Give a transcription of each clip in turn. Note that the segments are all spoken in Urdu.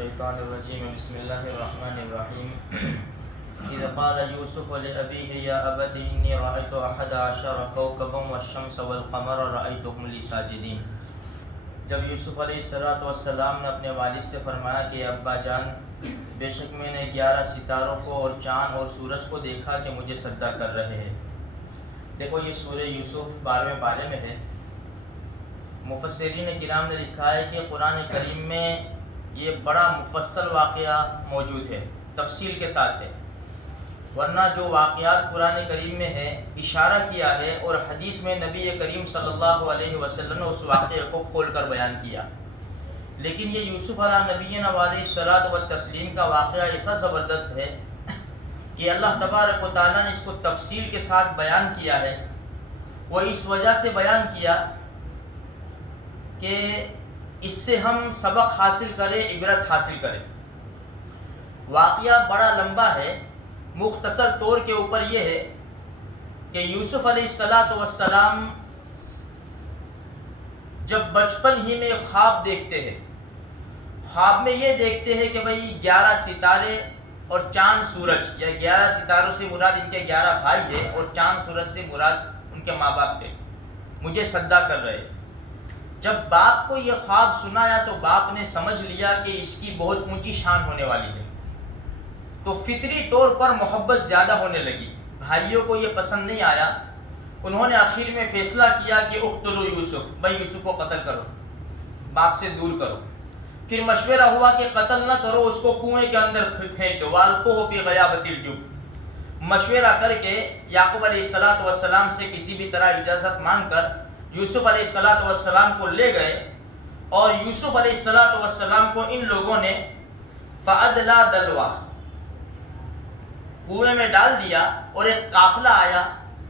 الشیطان الرجیم بسم اللہ الرحمن الرحیم اذ قال یوسف لأبیہ یا ابت انی رأیت احد عشر کوکبا والشمس والقمر رأیتهم لی ساجدین۔ جب یوسف علیہ السلام نے اپنے والد سے فرمایا کہ ابا جان، بے شک میں نے 11 ستاروں کو اور چاند اور سورج کو دیکھا کہ مجھے سجدہ کر رہے ہیں۔ دیکھو یہ سورہ یوسف 12ویں پارے میں ہے۔ مفسرین کرام نے لکھا ہے کہ قرآن کریم میں یہ بڑا مفصل واقعہ موجود ہے، تفصیل کے ساتھ ہے، ورنہ جو واقعات قرآن کریم میں ہے اشارہ کیا ہے اور حدیث میں نبی کریم صلی اللہ علیہ وسلم نے اس واقعے کو کھول کر بیان کیا۔ لیکن یہ یوسف علیہ نبینا علیہ الصلوۃ والتسلیم کا واقعہ ایسا زبردست ہے کہ اللہ تبارک و تعالیٰ نے اس کو تفصیل کے ساتھ بیان کیا ہے۔ وہ اس وجہ سے بیان کیا کہ اس سے ہم سبق حاصل کریں، عبرت حاصل کریں۔ واقعہ بڑا لمبا ہے، مختصر طور کے اوپر یہ ہے کہ یوسف علیہ السلام جب بچپن ہی میں خواب دیکھتے ہیں، خواب میں یہ دیکھتے ہیں کہ بھئی 11 ستارے اور چاند سورج، یا 11 ستاروں سے مراد ان کے 11 بھائی ہیں اور چاند سورج سے مراد ان کے ماں باپ ہیں، مجھے سجدہ کر رہے۔ جب باپ کو یہ خواب سنایا تو باپ نے سمجھ لیا کہ اس کی بہت اونچی شان ہونے والی ہے، تو فطری طور پر محبت زیادہ ہونے لگی۔ بھائیوں کو یہ پسند نہیں آیا، انہوں نے آخر میں فیصلہ کیا کہ اقتلوا یوسف، بھائی یوسف کو قتل کرو، باپ سے دور کرو۔ پھر مشورہ ہوا کہ قتل نہ کرو، اس کو کنویں کے اندر پھینک دو، والقوہ فی غیابۃ الجب۔ مشورہ کر کے یعقوب علیہ السلام سے کسی بھی طرح اجازت مانگ کر یوسف علیہ السلام کو لے گئے، اور یوسف علیہ السلام کو ان لوگوں نے فَأَدْلَا دَلْوَا، کنویں میں ڈال دیا، اور ایک قافلہ آیا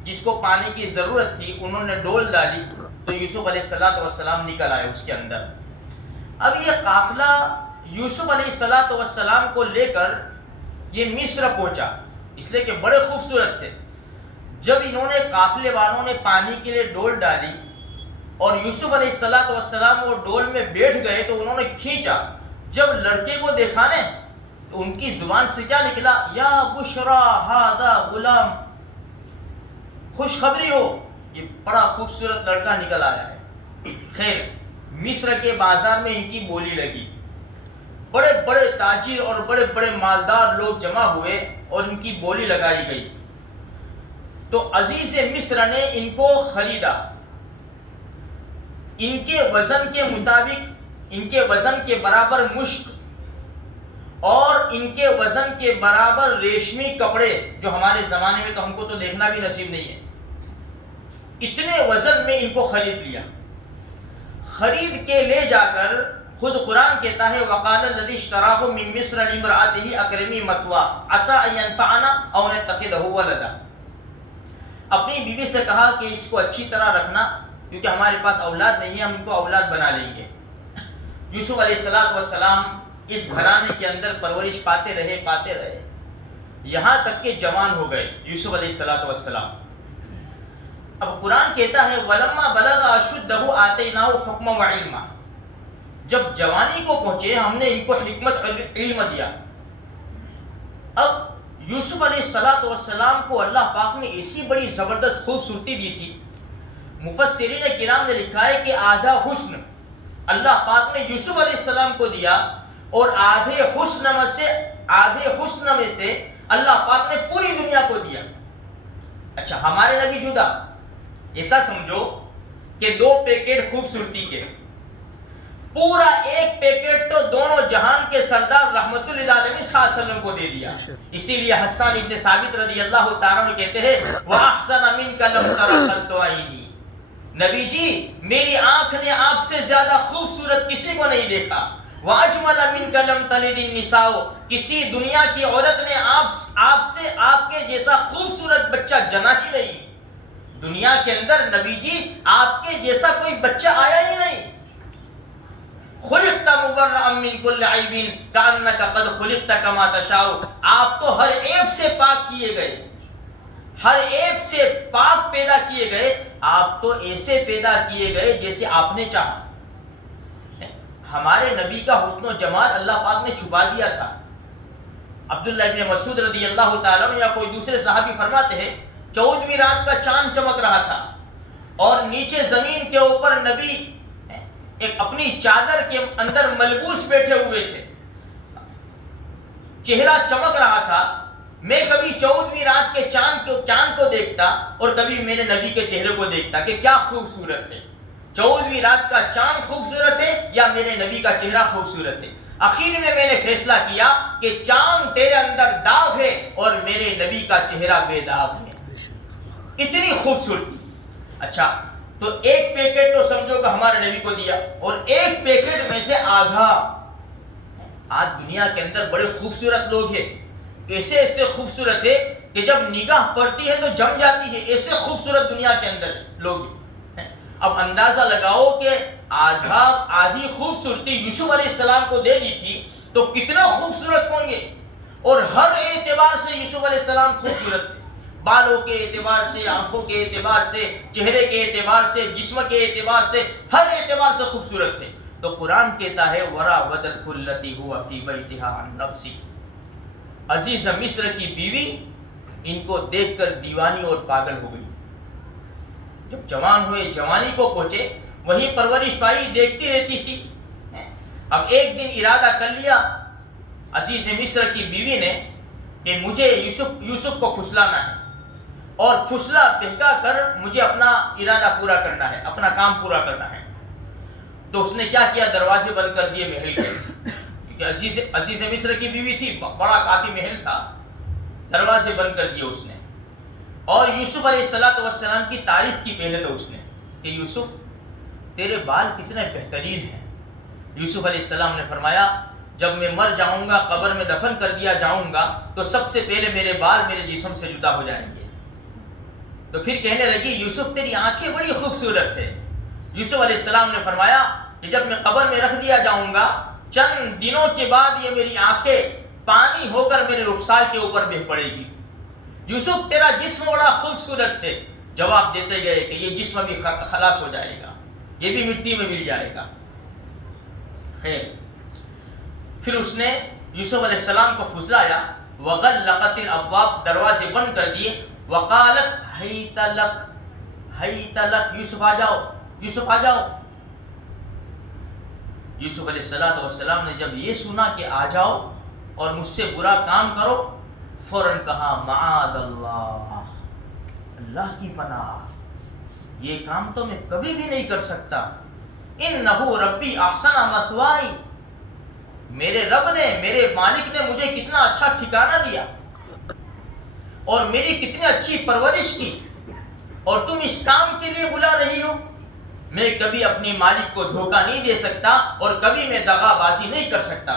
جس کو پانی کی ضرورت تھی، انہوں نے ڈول ڈالی تو یوسف علیہ السلام نکل آئے اس کے اندر۔ اب یہ قافلہ یوسف علیہ السلام کو لے کر یہ مصر پہنچا، اس لیے کہ بڑے خوبصورت تھے۔ جب انہوں نے قافلے والوں نے پانی کے لیے ڈول ڈالی اور یوسف علیہ السلام وہ ڈول میں بیٹھ گئے تو انہوں نے کھینچا، جب لڑکے کو دیکھا نے تو ان کی زبان سے کیا نکلا؟ یا بشرا ھذا غلام، خوشخبری ہو، یہ بڑا خوبصورت لڑکا نکل آیا ہے۔ خیر، مصر کے بازار میں ان کی بولی لگی، بڑے بڑے تاجر اور بڑے بڑے مالدار لوگ جمع ہوئے اور ان کی بولی لگائی گئی، تو عزیز مصر نے ان کو خریدا۔ ان کے وزن کے مطابق، ان کے وزن کے برابر مشک اور ان کے وزن کے برابر ریشمی کپڑے، جو ہمارے زمانے میں تو ہم کو تو دیکھنا بھی نصیب نہیں ہے، اتنے وزن میں ان کو خرید لیا۔ خرید کے لے جا کر خود قرآن کہتا ہے وَقَالَ الَّذِي اشْتَرَاهُ مِن مِّصْرَ لِامْرَأَتِهِ أَكْرِمِي مَثْوَاهُ عَسَىٰ أَن يَنفَعَنَا أَوْ نَتَّخِذَهُ وَلَدًا، اپنی بیوی سے کہا کہ اس کو اچھی طرح رکھنا کیونکہ ہمارے پاس اولاد نہیں ہے، ہم ان کو اولاد بنا لیں گے۔ یوسف علیہ السلام اس گھرانے کے اندر پرورش پاتے رہے یہاں تک کہ جوان ہو گئے یوسف علیہ السلام۔ اب قرآن کہتا ہے وَلَمَّا بَلَغَ أَشُدَّهُ آتَيْنَاهُ حُکْمًا وَعِلْمًا، جب جوانی کو پہنچے ہم نے ان کو حکمت علم دیا۔ اب یوسف علیہ السلام کو اللہ پاک نے ایسی بڑی زبردست خوبصورتی دی تھی، مفسرین کرام نے لکھا ہے کہ آدھا حسن اللہ پاک نے یوسف علیہ السلام کو دیا، اور آدھے حسن میں سے اللہ پاک نے پوری دنیا کو دیا۔ اچھا، ہمارے نبی جدا، ایسا سمجھو کہ 2 پیکٹ خوبصورتی کے، پورا ایک پیکٹ تو دونوں جہان کے سردار رحمت اللہ علیہ صلی اللہ علیہ وسلم کو دے دیا۔ اسی لیے حسان ابن ثابت رضی اللہ تعالیٰ عنہ کہتے ہیں وَأَحْسَنَ مِنْكَ لَمْ تَرَ قَطُّ عَيْنِي، نبی جی میری آنکھ نے آپ سے زیادہ خوبصورت کسی کو نہیں دیکھا۔ وَأَجْمَلَ مِنْكَ لَمْ تَلِدِ النِّسَاءُ، کسی دنیا کی عورت نے آپ کے جیسا خوبصورت بچہ جنا ہی نہیں، دنیا کے اندر نبی جی آپ کے جیسا کوئی بچہ آیا ہی نہیں۔ خلقت مبرأ من كل عیب کأنک قد خلقت کما تشاء، آپ تو ہر عیب سے پاک کیے گئے، ہر عیب سے پاک پیدا کیے گئے، آپ تو ایسے پیدا کیے گئے جیسے آپ نے چاہا۔ ہمارے نبی کا حسن و جمال اللہ پاک نے چھپا دیا تھا۔ عبداللہ ابن مسعود رضی اللہ تعالیٰ عنہ یا کوئی دوسرے صحابی فرماتے ہیں 14ویں رات کا چاند چمک رہا تھا اور نیچے زمین کے اوپر نبی ایک اپنی چادر کے اندر ملبوس بیٹھے ہوئے تھے، چہرہ چمک رہا تھا۔ میں کبھی 14ویں رات کے چاند کو دیکھتا اور کبھی میرے نبی کے چہرے کو دیکھتا کہ کیا خوبصورت ہے، 14ویں رات کا چاند خوبصورت ہے یا میرے نبی کا چہرہ خوبصورت ہے۔ آخر میں نے فیصلہ کیا کہ چاند تیرے اندر داغ ہے اور میرے نبی کا چہرہ بے داغ ہے، اتنی خوبصورتی۔ اچھا، تو ایک پیکٹ تو سمجھو کہ ہمارے نبی کو دیا اور ایک پیکٹ میں سے آدھا۔ آج دنیا کے اندر بڑے خوبصورت لوگ ہیں، ایسے ایسے خوبصورت ہے کہ جب نگاہ پڑتی ہے تو جم جاتی ہے، ایسے خوبصورت دنیا کے اندر لوگ ہیں۔ اب اندازہ لگاؤ کہ آدھی خوبصورتی یوسف علیہ السلام کو دے دی تھی تو کتنا خوبصورت ہوں گے، اور ہر اعتبار سے یوسف علیہ السلام خوبصورت تھے، بالوں کے اعتبار سے، آنکھوں کے اعتبار سے، چہرے کے اعتبار سے، جسم کے اعتبار سے، ہر اعتبار سے خوبصورت تھے۔ تو قرآن کہتا ہے وراودت التی هو فی بیتها عن نفسی، عزیز مصر کی بیوی ان کو دیکھ کر دیوانی اور پاگل ہو گئی۔ جب جوان ہوئے، جوانی کو پہنچے، وہیں پرورش پائی، دیکھتی رہتی تھی۔ اب ایک دن ارادہ کر لیا عزیز مصر کی بیوی نے کہ مجھے یوسف کو پھسلانا ہے اور پھسلا بہکا کر مجھے اپنا ارادہ پورا کرنا ہے، اپنا کام پورا کرنا ہے۔ تو اس نے کیا کیا، دروازے بند کر دیے محل کے، کیونکہ عزیز مصر کی بیوی تھی، بڑا کافی محل تھا، دروازے بند کر دیے اس نے۔ اور یوسف علیہ السلام کی تعریف کی پہلے تو اس نے کہ یوسف تیرے بال کتنے بہترین ہیں۔ یوسف علیہ السلام نے فرمایا جب میں مر جاؤں گا، قبر میں دفن کر دیا جاؤں گا تو سب سے پہلے میرے بال میرے جسم سے جدا ہو جائیں گے۔ تو پھر کہنے لگی یوسف تیری آنکھیں بڑی خوبصورت ہے۔ یوسف علیہ السلام نے فرمایا کہ جب میں قبر میں رکھ دیا جاؤں گا، چند دنوں کے بعد یہ میری آنکھیں پانی ہو کر میرے رخسار کے اوپر بہ پڑے گی۔ یوسف تیرا جسم بڑا خوبصورت ہے۔ جواب دیتے گئے کہ یہ جسم بھی خلاص ہو جائے گا، یہ بھی مٹی میں مل جائے گا۔ خیر، پھر اس نے یوسف علیہ السلام کو پھسلایا، وغلقت الابواب، دروازے بند کر دیے، وقالت حیت لک، حیت لک، یوسف آ جاؤ، یوسف آ جاؤ۔ یوسف علیہ السلام نے جب یہ سنا کہ آ جاؤ اور مجھ سے برا کام کرو، فوراً کہا معاذ اللہ، اللہ کی پناہ، یہ کام تو میں کبھی بھی نہیں کر سکتا۔ انہ ربی احسن مثوائی، میرے رب نے، میرے مالک نے مجھے کتنا اچھا ٹھکانہ دیا اور میری کتنی اچھی پرورش کی، اور تم اس کام کے لیے بلا رہی ہو۔ میں کبھی اپنی مالک کو دھوکہ نہیں دے سکتا اور کبھی میں دغا بازی نہیں کر سکتا۔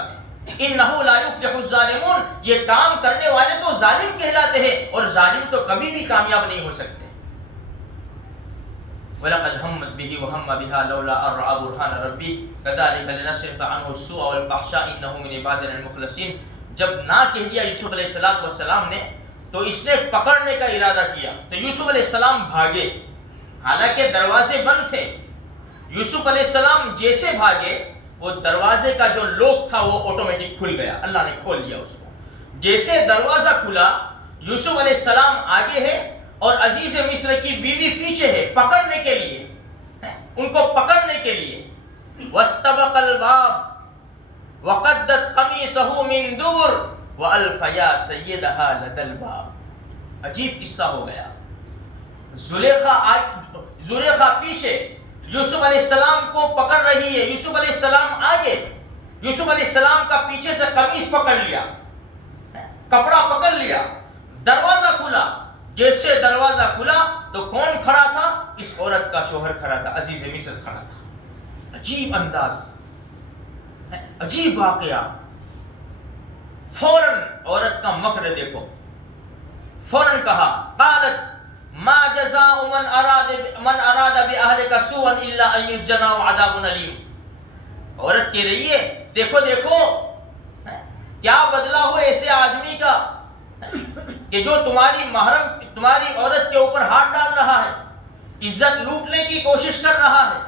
انہ لا یفلح الظالمون، یہ کام کرنے والے تو ظالم کہلاتے ہیں اور ظالم تو کبھی بھی کامیاب نہیں ہو سکتے۔ وَلَقَدْ هَمَّتْ بِهِ وَهَمَّ بِهَا لَوْلَا أَن رَأَىٰ بُرْهَانَ رَبِّهِ كَذَٰلِكَ لِنَصْرِفَ عَنْهُ السُّوءَ وَالْفَحْشَاءَ إِنَّهُ مِنْ عِبَادِنَا الْمُخْلَصِينَ، جب نہ کہہ دیا یوسف علیہ السلام نے تو اس نے پکڑنے کا ارادہ کیا، تو یوسف علیہ السلام بھاگے، حالانکہ دروازے بند تھے۔ یوسف علیہ السلام جیسے بھاگے، وہ دروازے کا جو لوک تھا وہ آٹومیٹک کھل گیا، اللہ نے کھول دیا اس کو۔ جیسے دروازہ کھلا، یوسف علیہ السلام آگے ہے اور عزیز مصر کی بیوی پیچھے ہے، پکڑنے کے لیے، ان کو پکڑنے کے لیے۔ واستبق الباب وقدت قمیصه من دبر والف یا سیدها لدى الباب۔ عجیب قصہ ہو گیا۔ زلیخا پیچھے یوسف علیہ السلام کو پکڑ رہی ہے، یوسف علیہ السلام آگے، یوسف علیہ السلام کا پیچھے سے قمیص پکڑ لیا، کپڑا پکڑ لیا، دروازہ کھلا۔ جیسے دروازہ کھلا تو کون کھڑا تھا؟ اس عورت کا شوہر کھڑا تھا، عزیز مصر کھڑا تھا۔ عجیب انداز، عجیب واقعہ۔ فوراً عورت کا مکر دیکھو، فوراً کہا قالت ما جزاء من اراد باهلك سوءا الا ان يسجن وعذاب الیم۔ عورت کہہ رہی ہے دیکھو دیکھو کیا بدلہ ہو ایسے آدمی کا کہ جو تمہاری محرم، تمہاری عورت کے اوپر ہاتھ ڈال رہا ہے، عزت لوٹنے کی کوشش کر رہا ہے،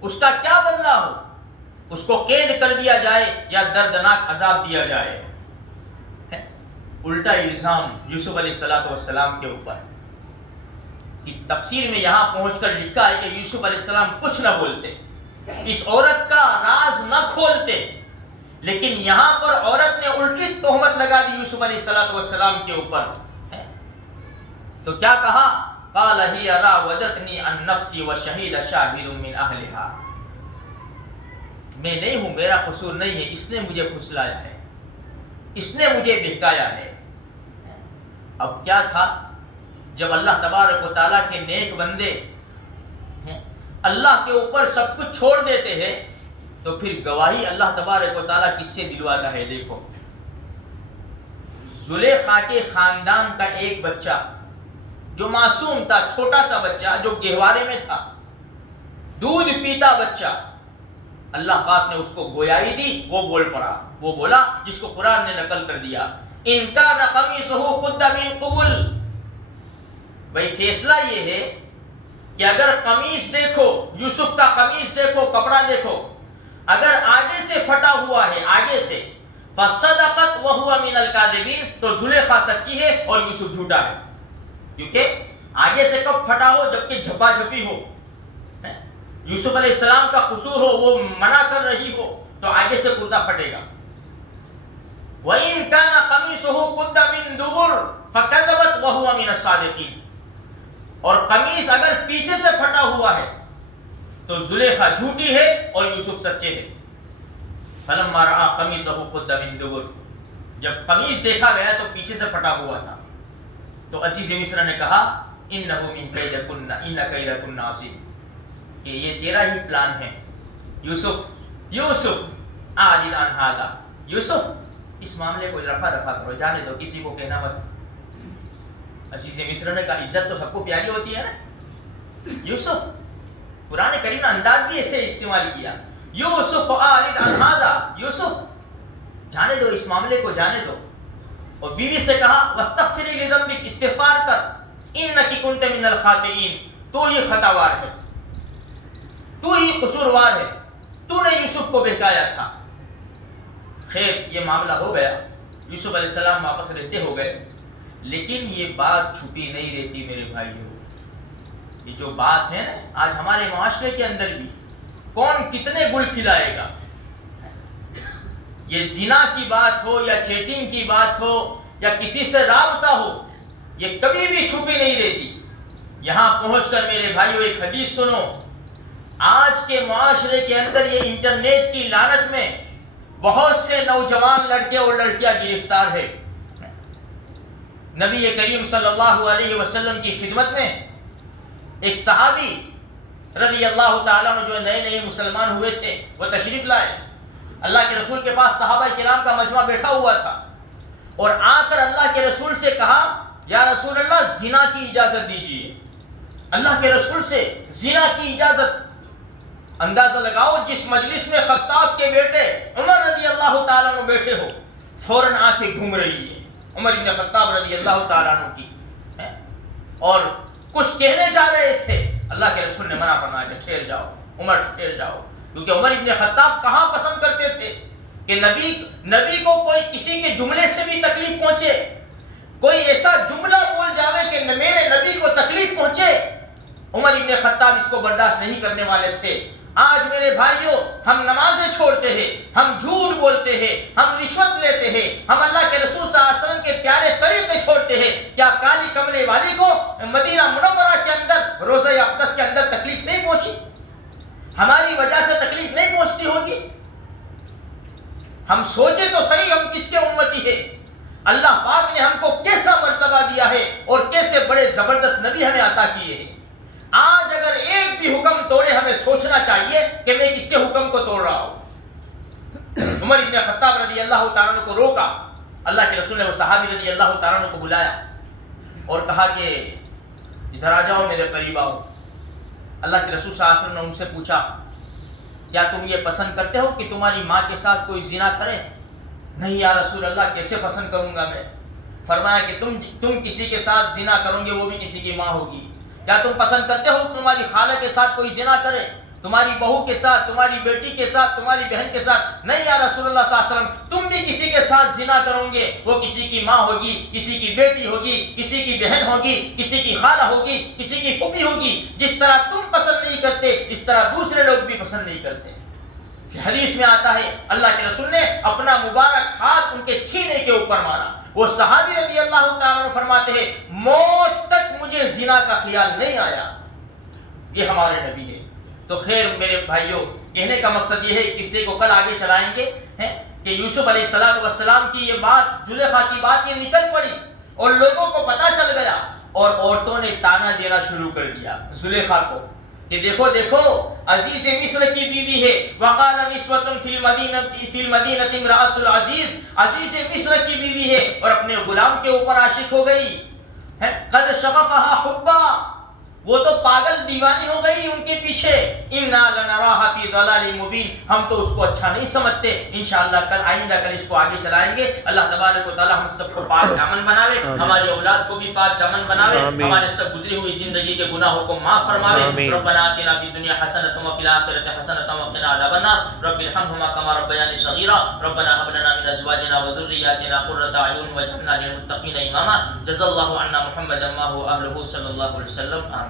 اس کا کیا بدلہ ہو۔ اس کو قید کر دیا جائے یا دردناک عذاب دیا جائے. الٹا الزام یوسف علیہ السلام کے اوپر. کی تفسیر میں یہاں پہنچ کر لکھا ہے کہ یوسف علیہ السلام کچھ نہ بولتے, اس عورت کا راز نہ کھولتے, لیکن یہاں پر عورت نے الٹی تہمت لگا دی یوسف علیہ السلام کے اوپر. تو کیا کہا؟ قال ہی راودتنی عن نفسی وشہید شاہد من اہلہا. میں نہیں ہوں, میرا قصور نہیں ہے, اس نے مجھے پھسلایا ہے, اس نے مجھے بہکایا ہے. اب کیا تھا, جب اللہ تبارک و تعالیٰ کے نیک بندے اللہ کے اوپر سب کچھ چھوڑ دیتے ہیں تو پھر گواہی اللہ تبارک و تعالیٰ کس سے دلواتا ہے. دیکھو, زلیخا کے خاندان کا ایک بچہ جو معصوم تھا, چھوٹا سا بچہ جو گہوارے میں تھا, دودھ پیتا بچہ, اللہ پاک نے اس کو گویائی دی, وہ بول پڑا, وہ بولا جس کو قرآن نے نقل کر دیا, ان کان قمیصہ قد من قبل. بھائی فیصلہ یہ ہے کہ اگر قمیص دیکھو, یوسف کا قمیص دیکھو, کپڑا دیکھو, اگر آگے سے پھٹا ہوا ہے, آگے سے, فصدقت وہو من الکاذبین, تو زلیخا سچی ہے اور یوسف جھوٹا ہے. کیونکہ آگے سے کب پھٹا ہو, جبکہ جھپا جھپی ہو, یوسف علیہ السلام کا قصور ہو, وہ منع کر رہی ہو, تو آگے سے کرتا پھٹے گا. وَإِن كَانَ قَمِيصُهُ قُدَّ مِن دُبُرٍ فَكَذَبَتْ وَهُوَ مِنَ الصَّادِقِينَ. اور قمیص اگر پیچھے سے پھٹا ہوا ہے تو زلیخا جھوٹی ہے اور یوسف سچے ہے. فَلَمَّا رَأَىٰ قَمِيصَهُ قُدَّ مِن دُبُرٍ, جب قمیص دیکھا گیا تو پیچھے سے پھٹا ہوا تھا, تو عزیز مصر نے کہا اِنَّهُ مِن كَيْدِكُنَّ إِنَّ كَيْدَكُنَّ عَظِيمٌ, کہ یہ تیرا ہی پلان ہے. یوسف عَاجِزٌ عَنْ هَٰذَا, یوسف اس معاملے کو رفع کرو, جانے دو, کسی کو کہنا مت. عزیز مصر نے کہا عزت تو سب کو پیاری ہوتی ہے نا. یوسف, قرآن کریم نے انداز بھی ایسے استعمال کیا, یوسف عَاجِزٌ عَنْ هَٰذَا, یوسف جانے دو, اس معاملے کو جانے دو. اور بیوی سے کہا وَاسْتَغْفِرِي لِذَنبِكِ, استغفار کر, إِنَّكِ كُنتَ مِنَ الْخَاطِئِينَ, تو ہی خطاوار ہے, تو ہی قصوروار ہے, تو نے یوسف کو بہکایا تھا. خیر یہ معاملہ ہو گیا, یوسف علیہ السلام واپس رہتے ہو گئے, لیکن یہ بات چھپی نہیں رہتی میرے بھائیوں. یہ جو بات ہے نا آج ہمارے معاشرے کے اندر بھی, کون کتنے گل کھلائے گا, یہ زنا کی بات ہو یا چیٹنگ کی بات ہو یا کسی سے رابطہ ہو, یہ کبھی بھی چھپی نہیں رہتی. یہاں پہنچ کر میرے بھائیوں ایک حدیث سنو. آج کے معاشرے کے اندر یہ انٹرنیٹ کی لعنت میں بہت سے نوجوان لڑکے اور لڑکیاں گرفتار ہیں. نبی کریم صلی اللہ علیہ وسلم کی خدمت میں ایک صحابی رضی اللہ تعالیٰ عنہ جو نئے نئے مسلمان ہوئے تھے, وہ تشریف لائے. اللہ کے رسول کے پاس صحابہ کرام کا مجمع بیٹھا ہوا تھا, اور آ کر اللہ کے رسول سے کہا یا رسول اللہ زنا کی اجازت دیجیے. اللہ کے رسول سے زنا کی اجازت. اندازہ لگاؤ جس مجلس میں خطاب کے بیٹے عمر رضی اللہ تعالیٰ عنہ بیٹھے ہو, فوراً آنکھیں گھوم رہی ہے عمر بن خطاب رضی اللہ تعالیٰ عنہ کی, اور کچھ کہنے جا رہے تھے. اللہ کے رسول نے منع فرمایا کہ ٹھہر جاؤ عمر, ٹھہر جاؤ. کیونکہ عمر ابن خطاب کہاں پسند کرتے تھے کہ نبی کو کوئی کسی کے جملے سے بھی تکلیف پہنچے, کوئی ایسا جملہ بول جاوے کہ میرے نبی کو تکلیف پہنچے. عمر ابن خطاب اس کو برداشت نہیں کرنے والے تھے. آج میرے بھائیوں ہم نمازیں چھوڑتے ہیں, ہم جھوٹ بولتے ہیں, ہم رشوت لیتے ہیں, ہم اللہ کے رسول صلی اللہ علیہ وسلم کے پیارے طریقے چھوڑتے ہیں. کیا کالی کملے والی کو مدینہ منورہ کے اندر روضہ اقدس کے اندر تکلیف نہیں پہنچی؟ ہماری وجہ سے تکلیف نہیں پہنچتی ہوگی؟ ہم سوچے تو صحیح ہم کس کے امتی ہیں. اللہ پاک نے ہم کو کیسا مرتبہ دیا ہے اور کیسے بڑے زبردست نبی ہمیں عطا کیے ہیں. آج اگر ایک بھی حکم توڑے ہمیں سوچنا چاہیے کہ میں کس کے حکم کو توڑ رہا ہوں. عمر ابن خطاب رضی اللہ تعالیٰ عنہ کو روکا. اللہ کے رسول نے وہ صحابی رضی اللہ تعالیٰ عنہ کو بلایا اور کہا کہ ادھر آ جاؤ, میرے قریب آؤ. اللہ کے رسول صلی اللہ علیہ وسلم نے ان سے پوچھا کیا تم یہ پسند کرتے ہو کہ تمہاری ماں کے ساتھ کوئی زنا کرے؟ نہیں یا رسول اللہ, کیسے پسند کروں گا میں. فرمایا کہ تم کسی کے ساتھ زنا کرو گے وہ بھی کسی کی ماں ہوگی. کیا تم پسند کرتے ہو تمہاری خالہ کے ساتھ کوئی زنا کرے؟ تمہاری بہو کے ساتھ، تمہاری بیٹی کے ساتھ، تمہاری بہن کے ساتھ نہیں یا رسول اللہ صلی اللہ علیہ وسلم، تم بھی کسی کے ساتھ زنا کرو گے، وہ کسی کی ماں ہوگی، کسی کی بیٹی ہوگی، کسی کی بہن ہوگی، کسی کی خالہ ہوگی، کسی کی پھوپھی ہوگی. جس طرح تم پسند نہیں کرتے اس طرح دوسرے لوگ بھی پسند نہیں کرتے. حدیث میں آتا ہے اللہ کے رسول نے اپنا مبارک ہاتھ ان کے سینے کے اوپر مارا. وہ صحابی رضی اللہ تعالیٰ عنہ فرماتے ہیں موت تک مجھے زنا کا خیال نہیں آیا. یہ ہمارے نبی ہے. تو خیر میرے بھائیوں، کہنے کا مقصد یہ ہے، قصے کو کل آگے چلائیں گے، کہ یوسف علیہ السلام کی یہ بات، زلیخا کی بات یہ نکل پڑی اور لوگوں کو پتہ چل گیا اور عورتوں نے تانا دینا شروع کر دیا زلیخا کو کہ دیکھو دیکھو عزیز مصر کی بیوی ہے. وقال نسوة فی المدینة امرأة العزیز، عزیز مصر کی بیوی ہے اور اپنے غلام کے اوپر عاشق ہو گئی. قد شغفها حبا، وہ تو پاگل دیوانی ہو گئی ان کے پیچھے. انا لنراها فی ضلال مبین، ہم تو اس کو اچھا نہیں سمجھتے. انشاءاللہ کل آئندہ کل اس کو آگے چلائیں گے. اللہ تبارک و تعالی ہم سب کو پاک دامن بناوے، ہماری اولاد کو بھی پاک دامن بناوے، ہمارے سب گزری ہوئی زندگی کے گناہوں کو معاف فرماوے. ربنا آتنا فی الدنیا حسنۃ وفی الآخرۃ حسنۃ وقنا عذاب النار. رب ارحمهما كما ربياني صغيرا. ربنا هب لنا من ازواجنا وذرياتنا قرة اعين واجعلنا للمتقين اماما. جزا الله عنا محمدا ما هو اهله صلی اللہ علیہ وسلم. آمین.